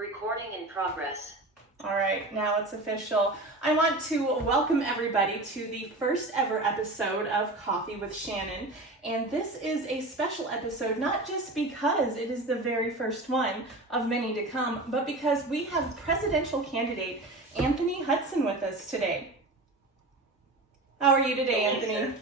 Recording in progress. All right, now it's official. I want to welcome everybody to the first ever episode of Coffee with Shannon. And this is a special episode, not just because it is the very first one of many to come, but because we have presidential candidate Anthony Hudson with us today. How are you today, Hello, Anthony? Shannon.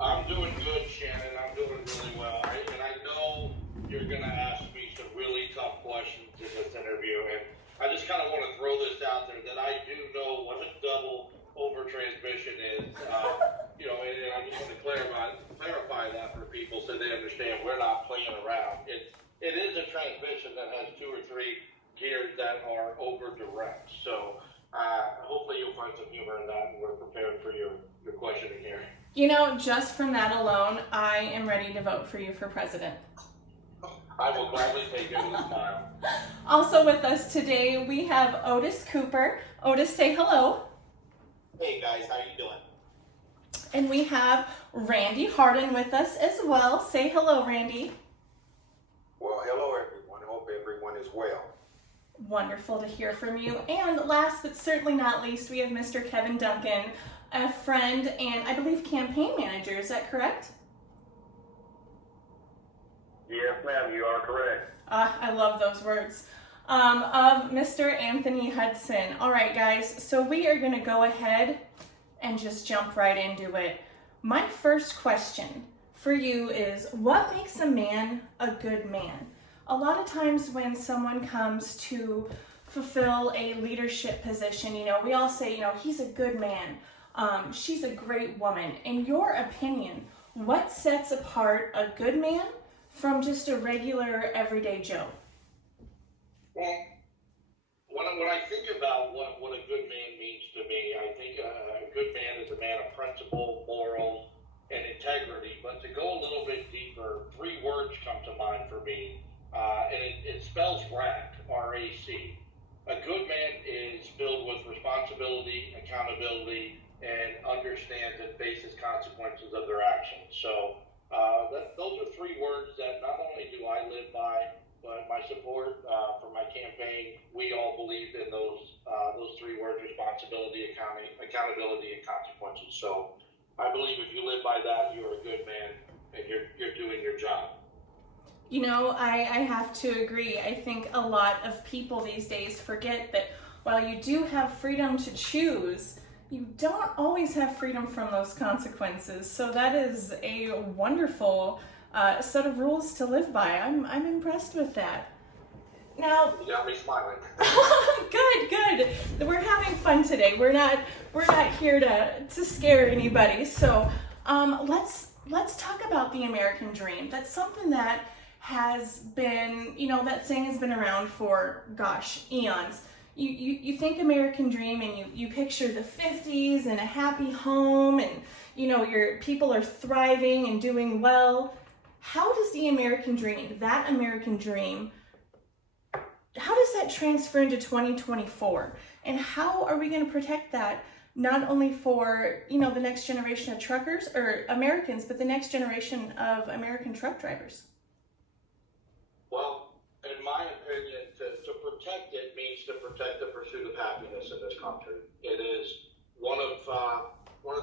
I'm doing good, Shannon. I'm doing really well. And I know you're going to ask me some really tough questions in this interview. And I just kind of want to throw this out there that I do know what a double over transmission is. And I just want to clarify that for people so they understand we're not playing around. It is a transmission that has 2 or 3 gears that are over direct. So hopefully you'll find some humor in that, and we're prepared for your questioning here. You know, just from that alone, I am ready to vote for you for president. I will gladly take it with a smile. Also with us today, we have Otis Cooper. Otis, say hello. Hey guys, how you doing? And we have Randy Harden with us as well. Say hello, Randy. Well, hello everyone. Hope everyone is well. Wonderful to hear from you. And last but certainly not least, we have Mr. Kevin Duncan, a friend and I believe campaign manager. Is that correct? Yes, ma'am, you are correct. I love those words. Of Mr. Anthony Hudson. All right, guys, so we are going to go ahead and just jump right into it. My first question for you is, what makes a man a good man? A lot of times when someone comes to fulfill a leadership position, we all say, he's a good man. She's a great woman. In your opinion, what sets apart a good man from just a regular everyday Joe? Well, when I think about what a good man means to me, I think a good man is a man of principle, morals, and integrity. But to go a little bit deeper, 3 words come to mind for me, and it spells RAC, R-A-C. A good man is filled with responsibility, accountability, and understands and faces consequences of their actions. So those are 3 words that not only do I live by, but my support for my campaign, we all believed in those 3 words: responsibility, accountability, and consequences. So I believe if you live by that, you're a good man and you're doing your job. I have to agree. I think a lot of people these days forget that while you do have freedom to choose, you don't always have freedom from those consequences. So that is a wonderful set of rules to live by. I'm impressed with that. Now, You got me smiling. good. We're having fun today. We're not here to scare anybody. So let's talk about the American dream. That's something that has been, that saying has been around for eons. You think American dream and you picture the 50s and a happy home and your people are thriving and doing well. How does the American dream, how does that transfer into 2024? And how are we going to protect that not only for, the next generation of truckers or Americans, but the next generation of American truck drivers? Well, in my opinion, to protect it means to protect the pursuit of happiness in this country. It is one of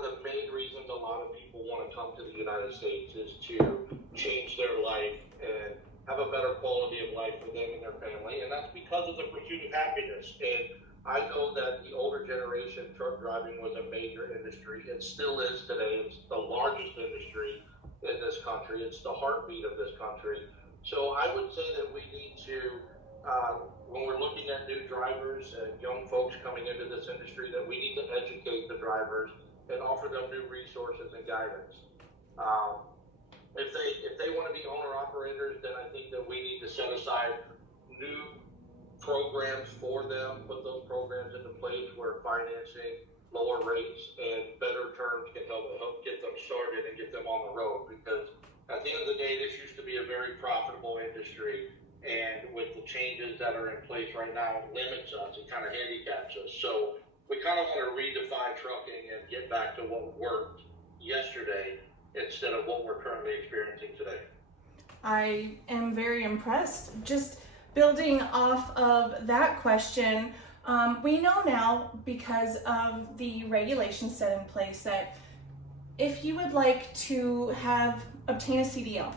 the main reasons a lot of people want to come to the United States is to change their life and have a better quality of life for them and their family, and that's because of the pursuit of happiness. And I know that the older generation, truck driving was a major industry. It still is today. It's the largest industry in this country. It's the heartbeat of this country. So I would say that we need to, when we're looking at new drivers and young folks coming into this industry, that we need to educate the drivers and offer them new resources and guidance. If they want to be owner-operators, then I think that we need to set aside new programs for them, put those programs into place where financing, lower rates, and better terms can help get them started and get them on the road. Because at the end of the day, this used to be a very profitable industry, and with the changes that are in place right now, it limits us, it kind of handicaps us. So we kind of want to redefine trucking and get back to what worked yesterday instead of what we're currently experiencing today. I am very impressed. Just building off of that question, we know now because of the regulations set in place that if you would like to obtain a CDL,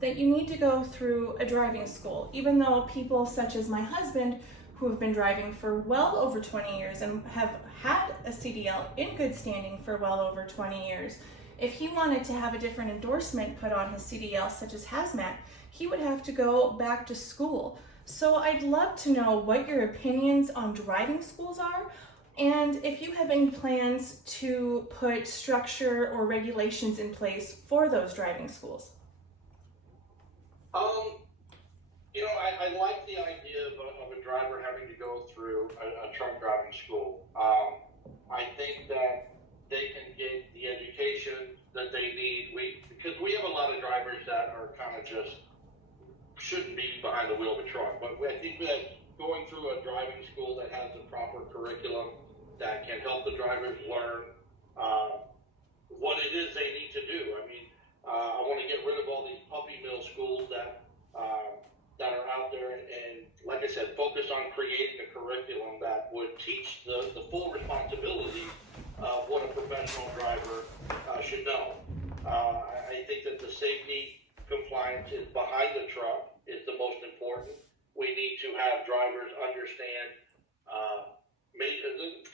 that you need to go through a driving school, even though people such as my husband, who have been driving for well over 20 years and have had a CDL in good standing for well over 20 years, if he wanted to have a different endorsement put on his CDL, such as hazmat, he would have to go back to school. So I'd love to know what your opinions on driving schools are, and if you have any plans to put structure or regulations in place for those driving schools. I like the idea of a driver having to go through a truck driving school. I think that they can get the education that they need. Because we have a lot of drivers that are kind of just shouldn't be behind the wheel of a truck. But I think that going through a driving school that has the proper curriculum that can help the drivers learn what it is they need to do. I mean, I want to get rid of all these puppy mill schools that are out there, and like I said, focus on creating a curriculum that would teach the full responsibility of what a professional driver should know. I think that the safety compliance is behind the truck is the most important. We need to have drivers understand,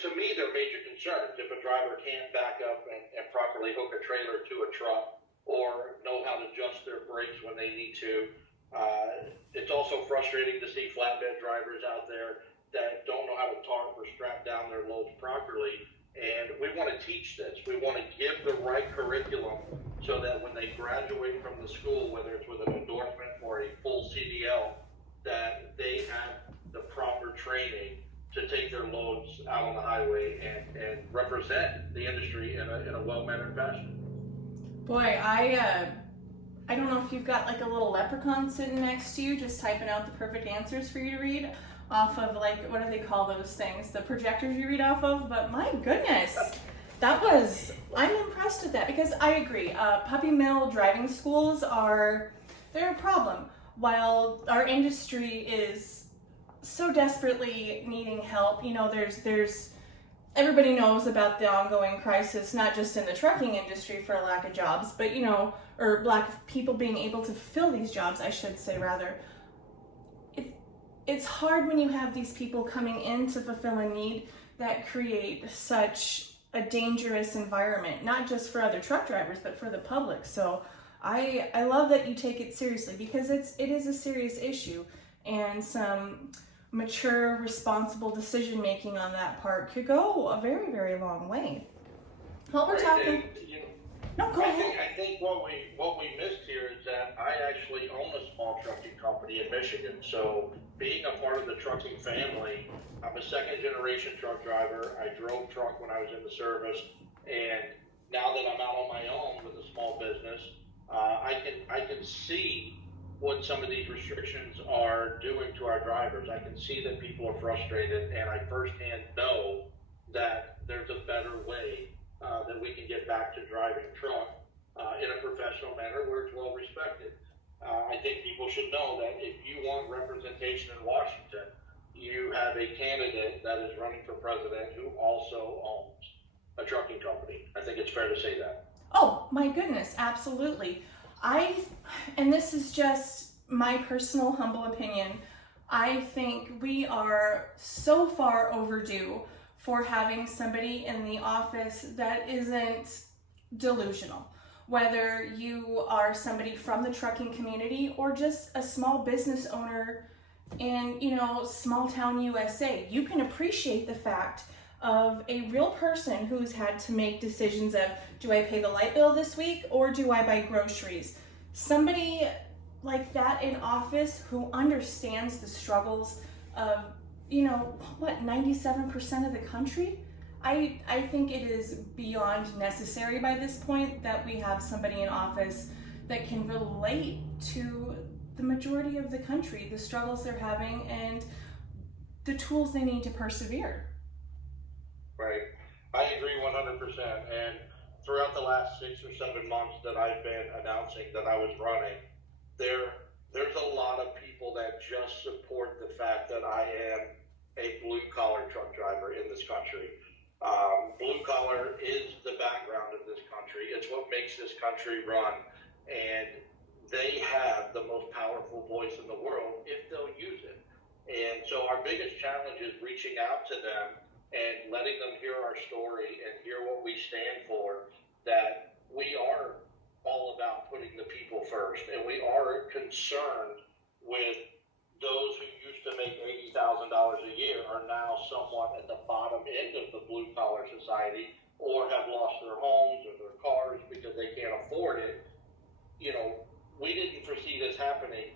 to me, they're major concerns. If a driver can't back up and properly hook a trailer to a truck or know how to adjust their brakes when they need to. It's also frustrating to see flatbed drivers out there that don't know how to tarp or strap down their loads properly. And we want to teach this. We want to give the right curriculum so that when they graduate from the school, whether it's with an endorsement or a full CDL, that they have the proper training to take their loads out on the highway and represent the industry in a well-mannered fashion. Boy, I don't know if you've got like a little leprechaun sitting next to you just typing out the perfect answers for you to read off of, like, what do they call those things? The projectors you read off of? But my goodness, I'm impressed with that because I agree. Puppy mill driving schools they're a problem. While our industry is so desperately needing help, there's everybody knows about the ongoing crisis, not just in the trucking industry for a lack of jobs, but, or black people being able to fill these jobs, I should say, rather. It's hard when you have these people coming in to fulfill a need that create such a dangerous environment, not just for other truck drivers, but for the public. So I love that you take it seriously because it is a serious issue, and some mature, responsible decision making on that part could go a very, very long way. Well, we're talking. No, go ahead. I think what we missed here is that I actually own a small trucking company in Michigan. So being a part of the trucking family, I'm a second generation truck driver. I drove truck when I was in the service, and now that I'm out on my own with a small business, I can see what some of these restrictions are doing to our drivers. I can see that people are frustrated, and I firsthand know that there's a better way that we can get back to driving truck in a professional manner where it's well respected. I think people should know that if you want representation in Washington, you have a candidate that is running for president who also owns a trucking company. I think it's fair to say that. Oh my goodness, absolutely. And this is just my personal humble opinion, I think we are so far overdue for having somebody in the office that isn't delusional. Whether you are somebody from the trucking community or just a small business owner in, small town USA, you can appreciate the fact of a real person who's had to make decisions of, do I pay the light bill this week or do I buy groceries? Somebody like that in office who understands the struggles of 97% of the country. I think it is beyond necessary by this point that we have somebody in office that can relate to the majority of the country, the struggles they're having and the tools they need to persevere. Right. I agree 100%. And throughout the last 6 or 7 months that I've been announcing that I was running, there there's a lot of people that just support the fact that I am a blue-collar truck driver in this country. Blue collar is the background of this country. It's what makes this country run. And they have the most powerful voice in the world if they'll use it. And so our biggest challenge is reaching out to them and letting them hear our story and hear what we stand for, that we are all about putting the people first. And we are concerned with those who used to make $80,000 a year are now somewhat at the bottom end of the blue-collar society, or have lost their homes or their cars because they can't afford it. We didn't foresee this happening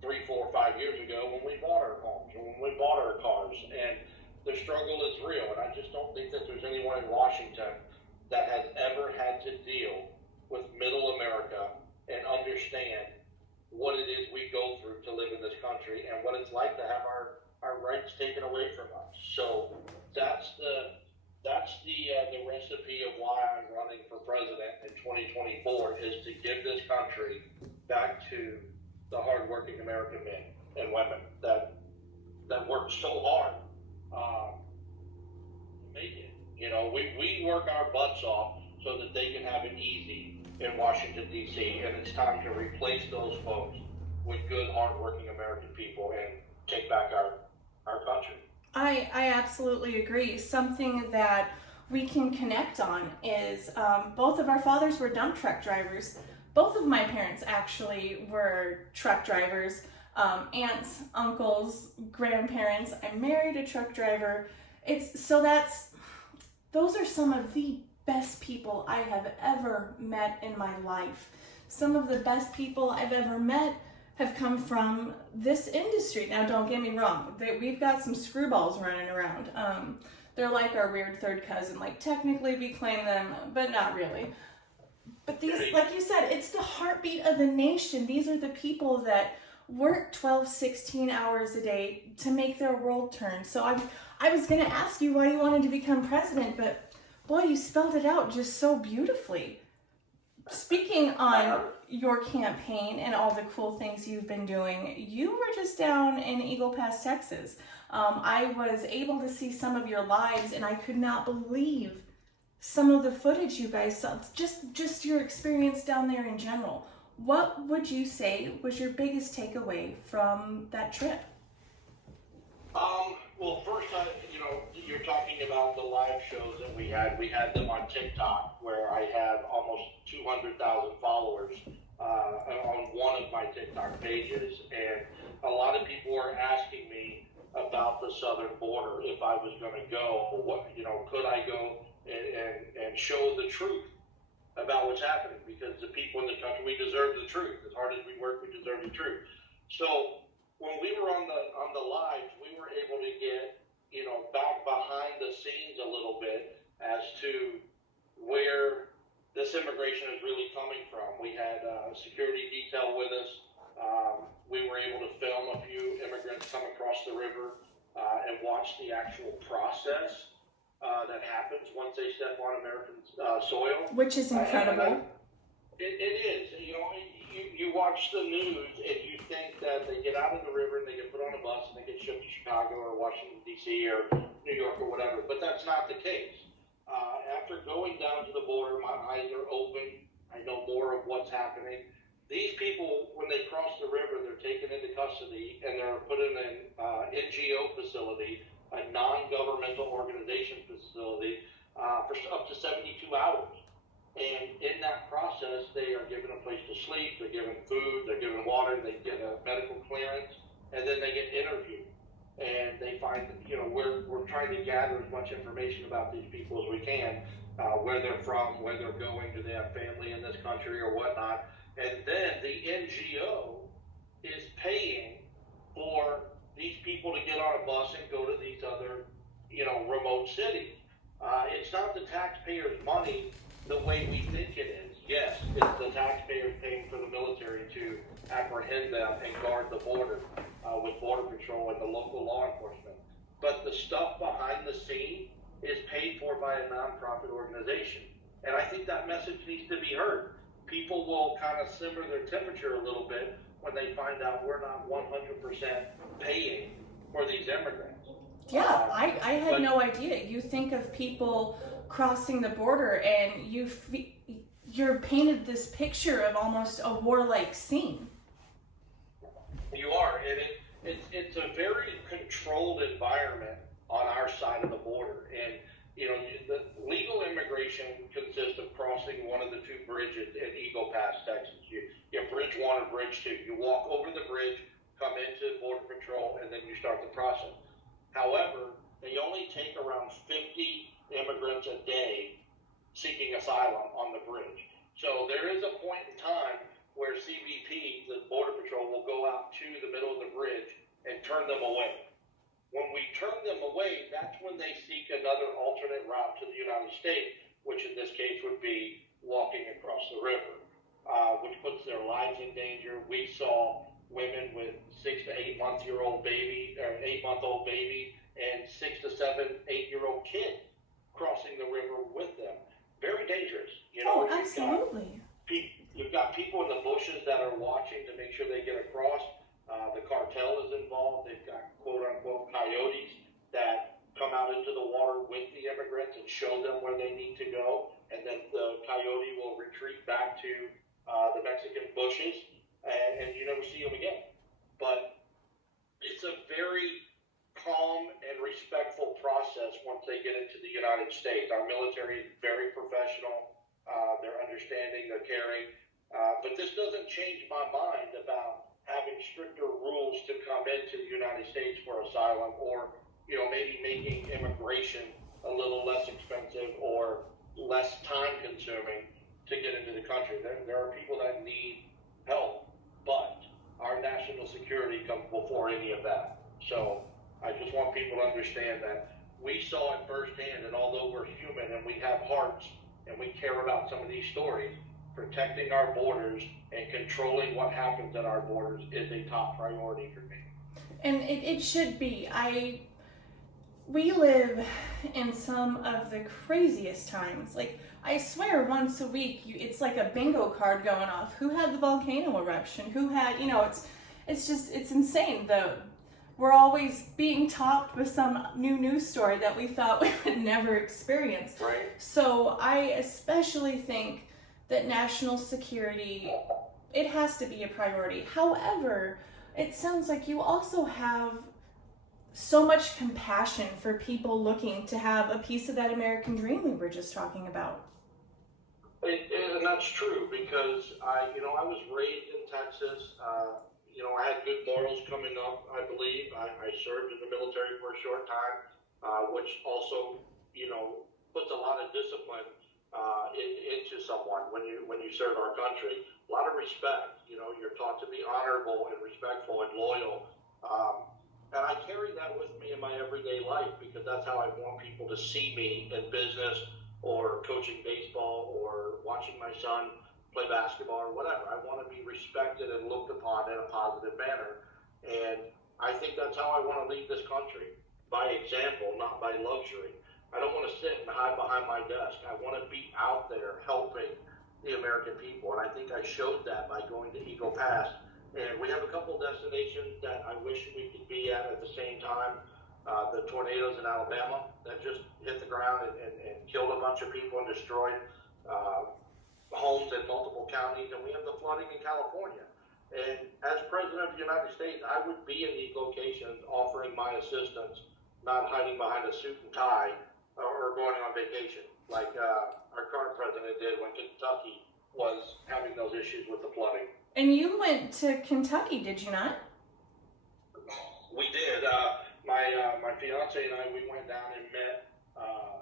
3, 4, 5 years ago when we bought our homes or when we bought our cars. And the struggle is real. And I just don't think that there's anyone in Washington that has ever had to deal with middle America and understand what it is we go through to live in this country and what it's like to have our rights taken away from us. So that's the recipe of why I'm running for president in 2024, is to give this country back to the hardworking American men and women that work so hard to make it. We work our butts off so that they can have it easy in Washington, D.C., and it's time to replace those folks with good, hardworking American people and take back our country. I absolutely agree. Something that we can connect on is both of our fathers were dump truck drivers. Both of my parents actually were truck drivers. Aunts, uncles, grandparents. I married a truck driver. Those are some of the best people I have ever met in my life. Some of the best people I've ever met have come from this industry. Now, don't get me wrong. We've got some screwballs running around. They're like our weird third cousin. Like, technically we claim them, but not really. But these, like you said, it's the heartbeat of the nation. These are the people that work 12, 16 hours a day to make their world turn. So I was going to ask you why you wanted to become president, but boy, you spelled it out just so beautifully. Speaking on your campaign and all the cool things you've been doing, you were just down in Eagle Pass, Texas. I was able to see some of your lives, and I could not believe some of the footage you guys saw. Just your experience down there in general. What would you say was your biggest takeaway from that trip? Well, first, you're talking about the live shows that we had. We had them on TikTok, where I have almost 200,000 followers on one of my TikTok pages. And a lot of people were asking me about the southern border, if I was going to go, could I go and show the truth about what's happening, because the people in the country, we deserve the truth. As hard as we work, we deserve the truth. So when we were on the lives, we were able to get back behind the scenes a little bit as to where this immigration is really coming from. We had a security detail with us. We were able to film a few immigrants come across the river and watch the actual process that happens once they step on American soil. Which is incredible. It is. You watch the news and you think that they get out of the river and they get put on a bus and they get shipped to Chicago or Washington, D.C. or New York or whatever. But that's not the case. After going down to the border, my eyes are open. I know more of what's happening. These people, when they cross the river, they're taken into custody and they're put in an NGO facility, a non-governmental organization facility, for up to 72 hours. And in that process, they are given a place to sleep, they're given food, they're given water, they get a medical clearance, and then they get interviewed. And they find, we're trying to gather as much information about these people as we can, where they're from, where they're going, do they have family in this country or whatnot. And then the NGO is paying for these people to get on a bus and go to these other, remote cities. It's not the taxpayers' money the way we think it is. Yes, it's the taxpayers paying for the military to apprehend them and guard the border with Border Patrol and the local law enforcement. But the stuff behind the scene is paid for by a nonprofit organization. And I think that message needs to be heard. People will kind of simmer their temperature a little bit when they find out we're not 100% paying for these immigrants. Yeah, I had no idea. You think of people crossing the border and you're painted this picture of almost a warlike scene. You are, and it's a very controlled environment on our side of the border. And, you know, the legal immigration consists of crossing one of the two bridges in Eagle Pass, Texas. You have Bridge 1 or Bridge 2. You walk over the bridge, come into Border Patrol, and then you start the process. However, they only take around 50 immigrants a day seeking asylum on the bridge. So there is a point in time where CBP, the Border Patrol, will go out to the middle of the bridge and turn them away. When we turn them away, that's when they seek another alternate route to the United States, which in this case would be walking across the river, which puts their lives in danger. We saw women with 6 to 8 month-old baby, or 8-month-old baby, and 6 to 7, 8-year-old kid crossing the river with them. Very dangerous. You know, absolutely. You've got people in the bushes that are watching to make sure they get across. The cartel is involved. They've got quote-unquote coyotes that come out into the water with the immigrants and show them where they need to go. And then the coyote will retreat back to the Mexican bushes, and you never see them again. But it's a very calm and respectful process once they get into the United States. Our military is very professional. They're understanding, they're caring. But this doesn't change my mind about having stricter rules to come into the United States for asylum, or, you know, maybe making immigration a little less expensive or less time consuming to get into the country. There are people that need help, but our national security comes before any of that. So I just want people to understand that we saw it firsthand, and although we're human and we have hearts and we care about some of these stories, protecting our borders and controlling what happens at our borders is a top priority for me. And it should be. We live in some of the craziest times. Like, I swear once a week, it's like a bingo card going off. Who had the volcano eruption? Who had, you know, it's insane though. We're always being topped with some new news story that we thought we would never experience. Right. So I especially think that national security, it has to be a priority. However, it sounds like you also have so much compassion for people looking to have a piece of that American dream we were just talking about. And that's true, because I was raised in Texas. I had good morals coming up, I believe. I served in the military for a short time, which also, puts a lot of discipline into someone when you serve our country. A lot of respect. You're taught to be honorable and respectful and loyal. And I carry that with me in my everyday life, because that's how I want people to see me in business or coaching baseball or watching my son play basketball or whatever. I want to be respected and looked upon in a positive manner. And I think that's how I want to lead this country, by example, not by luxury. I don't want to sit and hide behind my desk. I want to be out there helping the American people. And I think I showed that by going to Eagle Pass. And we have a couple destinations that I wish we could be at the same time. The tornadoes in Alabama that just hit the ground and killed a bunch of people and destroyed homes in multiple counties. And we have the flooding in California. And as President of the United States, I would be in these locations offering my assistance, not hiding behind a suit and tie or going on vacation like our current president did when Kentucky was having those issues with the flooding. And you went to Kentucky, did you not? We did. My fiance and I, we went down and met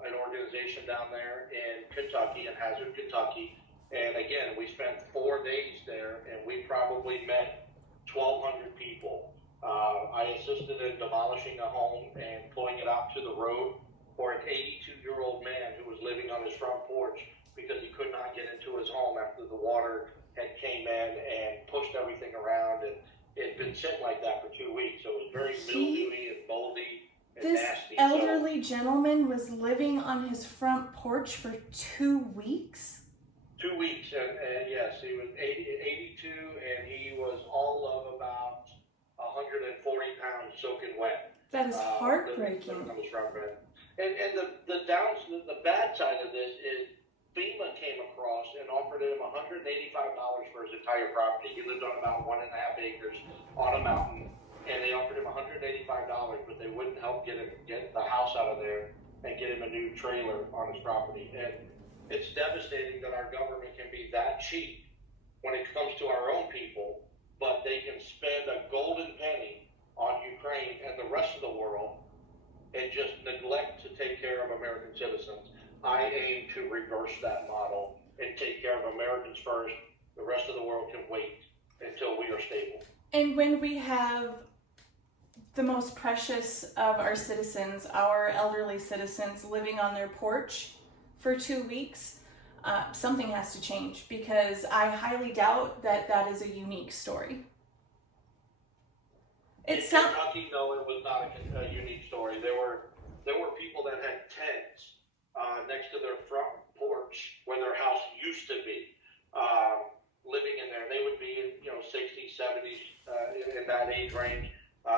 an organization down there in Kentucky, in Hazard, Kentucky. And again, we spent 4 days there, and we probably met 1,200 people. I assisted in demolishing a home and pulling it out to the road for an 82-year-old man who was living on his front porch because he could not get into his home after the water had came in and pushed everything around, and it had been sitting like that for 2 weeks. So it was very mildewy and moldy and this nasty. This elderly gentleman was living on his front porch for 2 weeks? 2 weeks, and yes, he was 82, and he was all of about 140 pounds soaking wet. That is heartbreaking. And the bad side of this is FEMA came across and offered him $185 for his entire property. He lived on about 1.5 acres on a mountain, and they offered him $185, but they wouldn't help get the house out of there and get him a new trailer on his property. And it's devastating that our government can be that cheap when it comes to our own people, but they can spend a golden penny on Ukraine and the rest of the world and just neglect to take care of American citizens. I aim to reverse that model and take care of Americans first. The rest of the world can wait until we are stable. And when we have the most precious of our citizens, our elderly citizens, living on their porch for 2 weeks, something has to change, because I highly doubt that that is a unique story. In Kentucky, no, it was not a unique story. There were people that had tents next to their front porch where their house used to be, living in there. They would be in 60s, 70s, in that age range.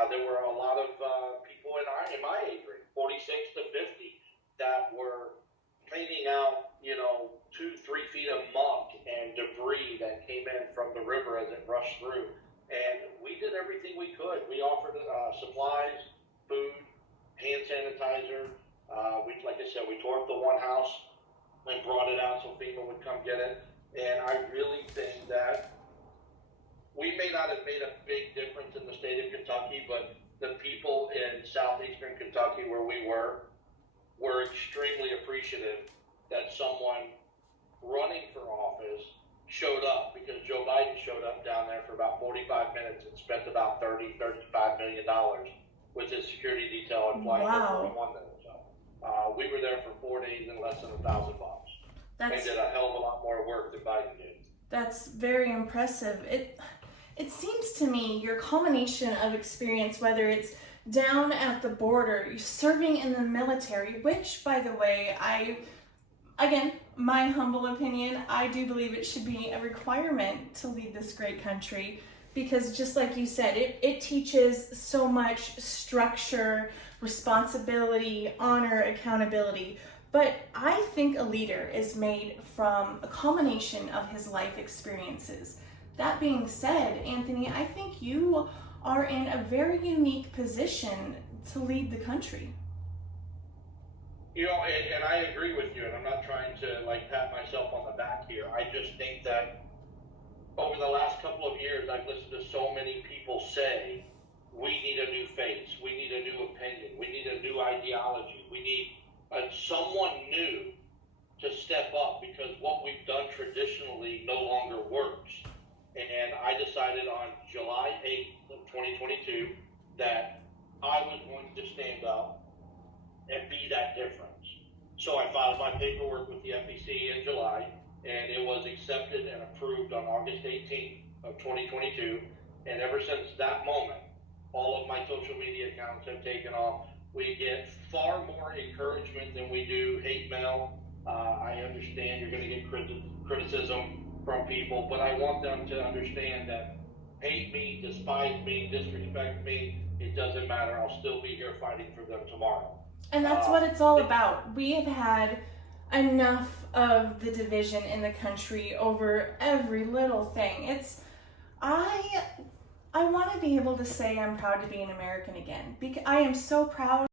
There were a lot of people in my age range, 46 to 50, that were cleaning out 2-3 feet of muck and debris that came in from the river as it rushed through. And we did everything we could. We offered supplies, food, hand sanitizer. Like I said, we tore up the one house and brought it out so FEMA would come get it. And I really think that we may not have made a big difference in the state of Kentucky, but the people in southeastern Kentucky where we were extremely appreciative that someone running for office showed up, because Joe Biden showed up down there for about 45 minutes and spent about $35 million with his security detail and flying over 41 minutes. So, we were there for 4 days and less than $1,000. They did a hell of a lot more work than Biden did. That's very impressive. It seems to me your culmination of experience, whether it's down at the border, serving in the military, which, by the way, again, my humble opinion, I do believe it should be a requirement to lead this great country, because just like you said, it teaches so much structure, responsibility, honor, accountability. But I think a leader is made from a culmination of his life experiences. That being said, Anthony, I think you are in a very unique position to lead the country. And I agree with you, and I'm not trying to pat myself on the back here. I just think that over the last couple of years, I've listened to so many people say, we need a new face, we need a new opinion, we need a new ideology, we need someone new to step up, because what we've done traditionally no longer works. And I decided on July 8th of 2022 that I was going to stand up and be that difference. So I filed my paperwork with the FEC in July, and it was accepted and approved on August 18th of 2022. And ever since that moment, all of my social media accounts have taken off. We get far more encouragement than we do hate mail. I understand you're going to get criticism from people, but I want them to understand that hate me, despise me, disrespect me, it doesn't matter. I'll still be here fighting for them tomorrow. And that's what it's all about. We have had enough of the division in the country over every little thing. I want to be able to say I'm proud to be an American again, because I am so proud